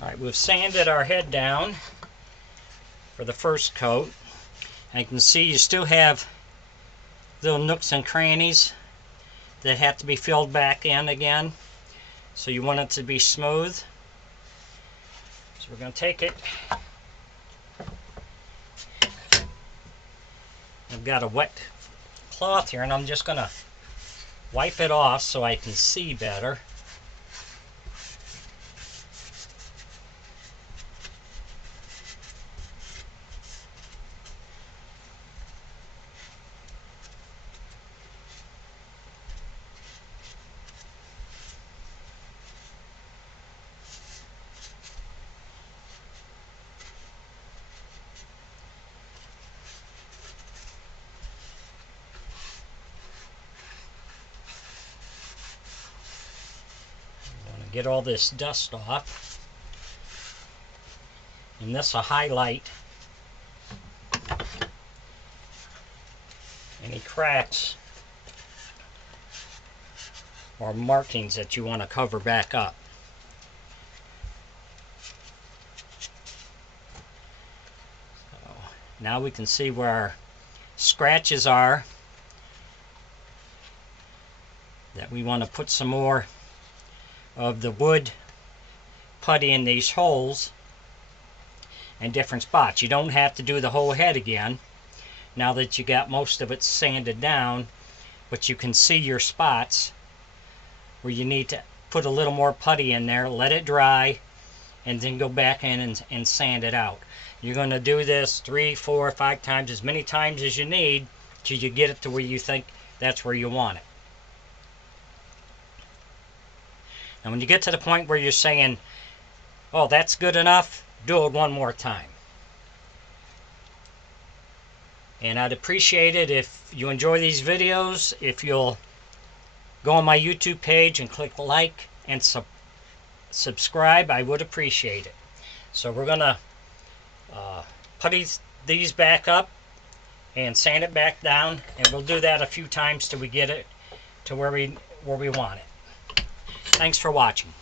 Alright, we've sanded our head down for the first coat. And you can see you still have little nooks and crannies that have to be filled back in again. So you want it to be smooth. So we're going to take it. I've got a wet cloth here and I'm just going to wipe it off so I can see better. Get all this dust off, and this will highlight any cracks or markings that you want to cover back up. So now we can see where our scratches are that we want to put some more of the wood putty in these holes in different spots. You don't have to do the whole head again now that you got most of it sanded down, but you can see your spots where you need to put a little more putty in there, let it dry, and then go back in and sand it out. You're going to do this 3, 4, 5 times, as many times as you need till you get it to where you think that's where you want it. And when you get to the point where you're saying, oh, that's good enough, do it one more time. And I'd appreciate it if you enjoy these videos, if you'll go on my YouTube page and click like and subscribe. I would appreciate it. So we're going to putty these back up and sand it back down, and we'll do that a few times till we get it to where we want it. Thanks for watching.